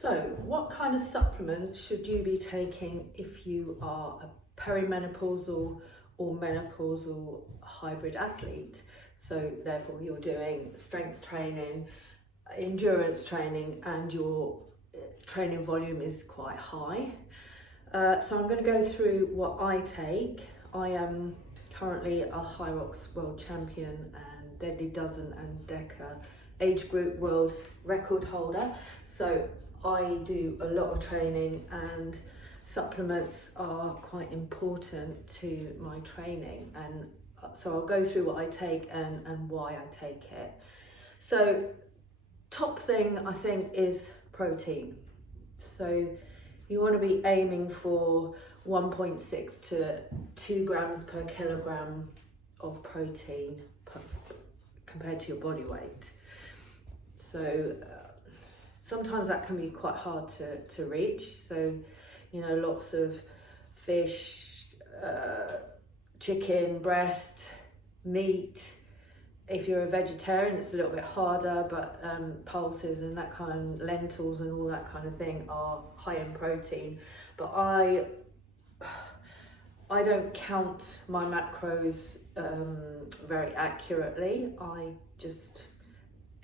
So, what kind of supplement should you be taking if you are a perimenopausal or menopausal hybrid athlete? So, therefore, you're doing strength training, endurance training, and your training volume is quite high. So, I'm going to go through what I take. I am currently a High Rocks world champion and Deadly Dozen and Deca age group world record holder. So I do a lot of training and supplements are quite important to my training, and so I'll go through what I take and why I take it. So top thing I think is protein. So you want to be aiming for 1.6 to 2 grams per kilogram of protein compared to your body weight. So sometimes that can be quite hard to reach. So, you know, lots of fish, chicken, breast, meat. If you're a vegetarian, it's a little bit harder, but pulses and that kind, lentils and all that kind of thing are high in protein. But I don't count my macros very accurately. I just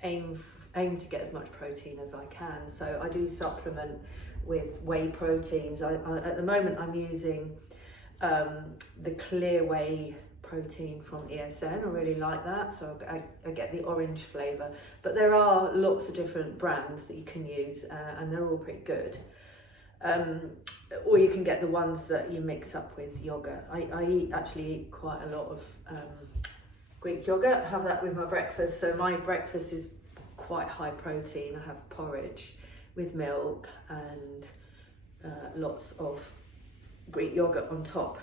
aim to get as much protein as I can. So I do supplement with whey proteins. At the moment I'm using the clear whey protein from ESN. I really like that, so I get the orange flavour. But there are lots of different brands that you can use and they're all pretty good. Or you can get the ones that you mix up with yogurt. I actually eat quite a lot of Greek yogurt, have that with my breakfast. So my breakfast is quite high protein. I have porridge with milk and lots of Greek yogurt on top.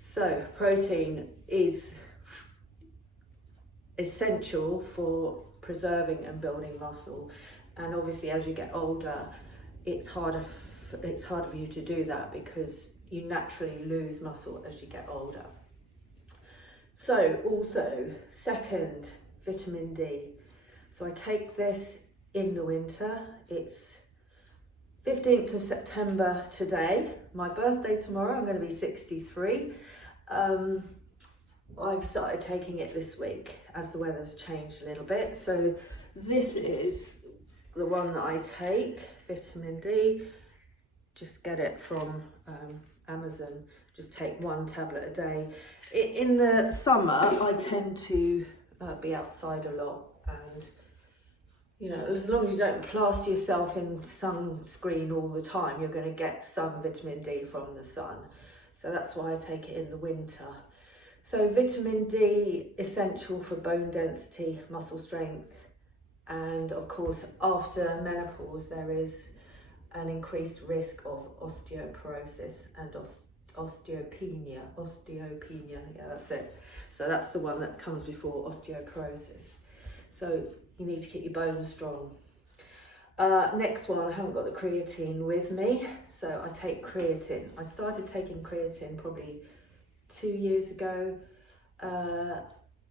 So protein is essential for preserving and building muscle. And obviously as you get older, it's harder for you to do that because you naturally lose muscle as you get older. So also, second, vitamin D. So I take this in the winter. It's 15th of September today. My birthday tomorrow, I'm going to be 63. I've started taking it this week as the weather's changed a little bit. So this is the one that I take, vitamin D. Just get it from Amazon. Just take 1 tablet a day. In the summer, I tend to be outside a lot, and you know, as long as you don't plaster yourself in sunscreen all the time, you're going to get some vitamin D from the sun. So that's why I take it in the winter. So vitamin D, essential for bone density, muscle strength, and of course after menopause there is an increased risk of osteoporosis and osteopenia, yeah, that's it. So that's the one that comes before osteoporosis. So you need to keep your bones strong. Next one, I haven't got the creatine with me, so I take creatine. I started taking creatine probably 2 years ago.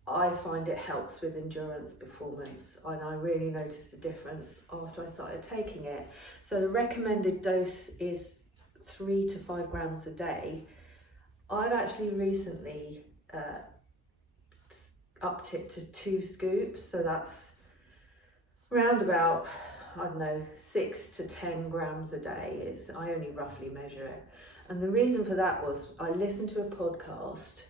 I find it helps with endurance performance, and I really noticed a difference after I started taking it. So the recommended dose is 3 to 5 grams a day. I've actually recently upped it to 2 scoops, so that's round about, I don't know, 6 to 10 grams a day. I only roughly measure it. And the reason for that was I listened to a podcast.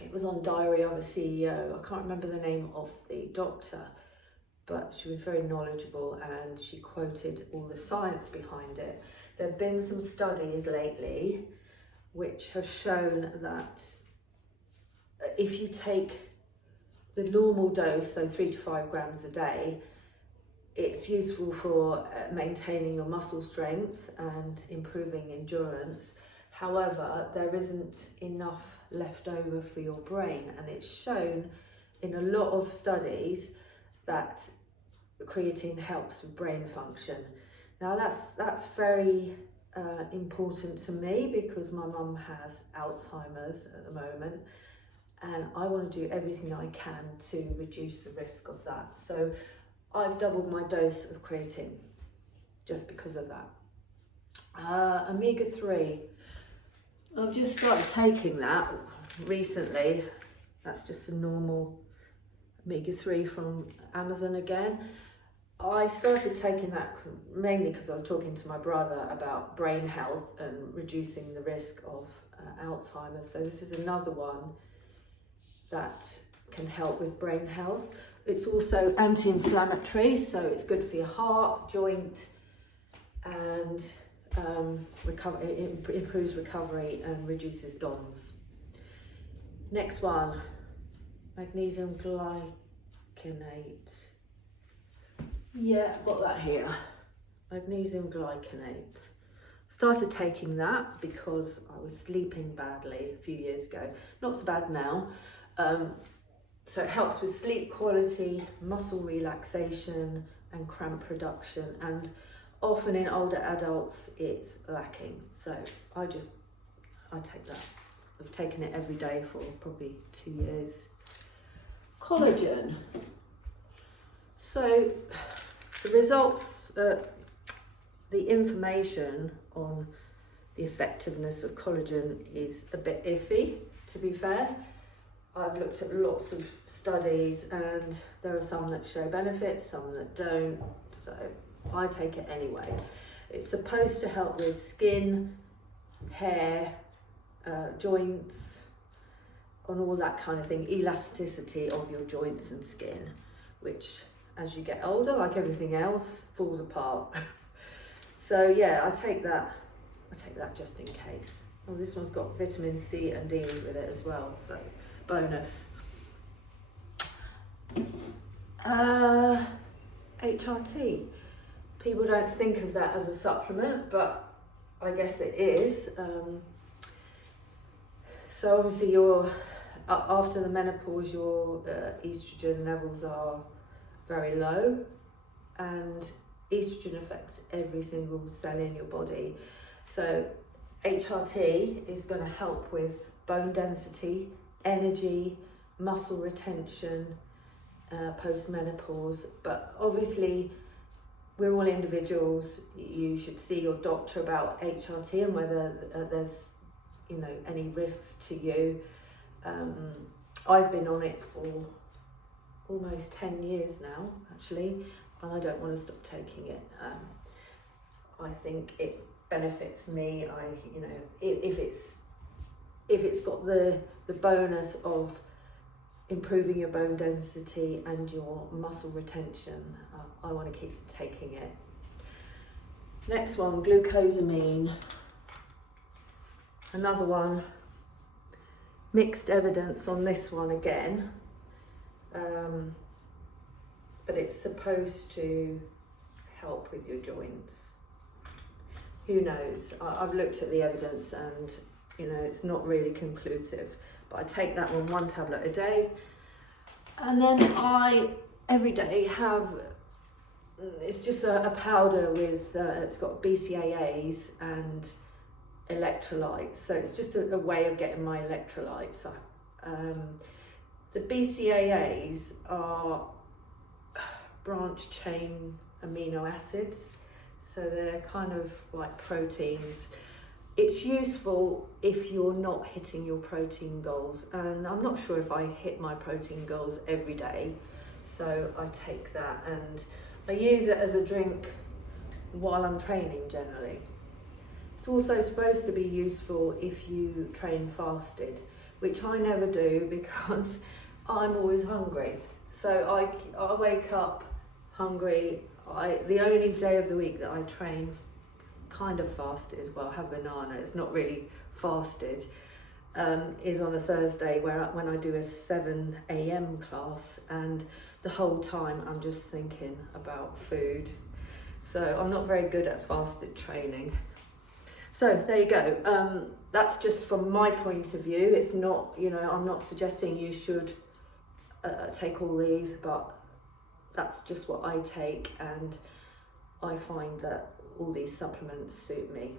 It was on Diary of a CEO. I can't remember the name of the doctor, but she was very knowledgeable and she quoted all the science behind it. There have been some studies lately which have shown that if you take the normal dose, so 3 to 5 grams a day, it's useful for maintaining your muscle strength and improving endurance. However, there isn't enough left over for your brain, and it's shown in a lot of studies that creatine helps with brain function. Now that's very important to me because my mum has Alzheimer's at the moment, and I want to do everything I can to reduce the risk of that. So I've doubled my dose of creatine. just because of that. Omega-3, I've just started taking that recently. That's just a normal omega-3 from Amazon again. I started taking that mainly because I was talking to my brother about brain health and reducing the risk of Alzheimer's. So this is another one that can help with brain health. It's also anti-inflammatory, so it's good for your heart, joint, and it improves recovery and reduces DONS. Next one, magnesium glycinate. Yeah, I've got that here. Magnesium glycinate. Started taking that because I was sleeping badly a few years ago. Not so bad now. So it helps with sleep quality, muscle relaxation, and cramp reduction. And often in older adults, it's lacking. So I take that. I've taken it every day for probably 2 years. Collagen. So the results, the information on the effectiveness of collagen is a bit iffy, to be fair. I've looked at lots of studies and there are some that show benefits, some that don't, so I take it anyway. It's supposed to help with skin, hair, joints, and all that kind of thing, elasticity of your joints and skin, which as you get older, like everything else, falls apart. So yeah, I take that just in case. Oh, this one's got vitamin C and D with it as well, so bonus. HRT. People don't think of that as a supplement, but I guess it is. So obviously after the menopause, your estrogen levels are very low, and estrogen affects every single cell in your body. So HRT is going to help with bone density, energy, muscle retention, post-menopause. But obviously we're all individuals. You should see your doctor about HRT and whether there's any risks to you. I've been on it for almost 10 years now, actually, and I don't want to stop taking it. I think it benefits me. If it's got the bonus of improving your bone density and your muscle retention, I want to keep taking it. Next one, glucosamine. Another one, mixed evidence on this one again, but it's supposed to help with your joints. Who knows? I've looked at the evidence and it's not really conclusive, but I take that one tablet a day, and then I every day have, it's just a powder with it's got BCAAs and electrolytes, so it's just a way of getting my electrolytes. The BCAAs are branch chain amino acids, so they're kind of like proteins. It's useful if you're not hitting your protein goals, and I'm not sure if I hit my protein goals every day, so I take that and I use it as a drink while I'm training generally. It's also supposed to be useful if you train fasted, which I never do because I'm always hungry. So I wake up hungry. The only day of the week that I train kind of fasted, well, I have banana, it's not really fasted, is on a Thursday when I do a 7 a.m. class, and the whole time I'm just thinking about food. So I'm not very good at fasted training. So there you go. That's just from my point of view. It's not, I'm not suggesting you should take all these, but that's just what I take, and I find that all these supplements suit me.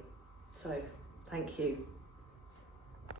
So thank you.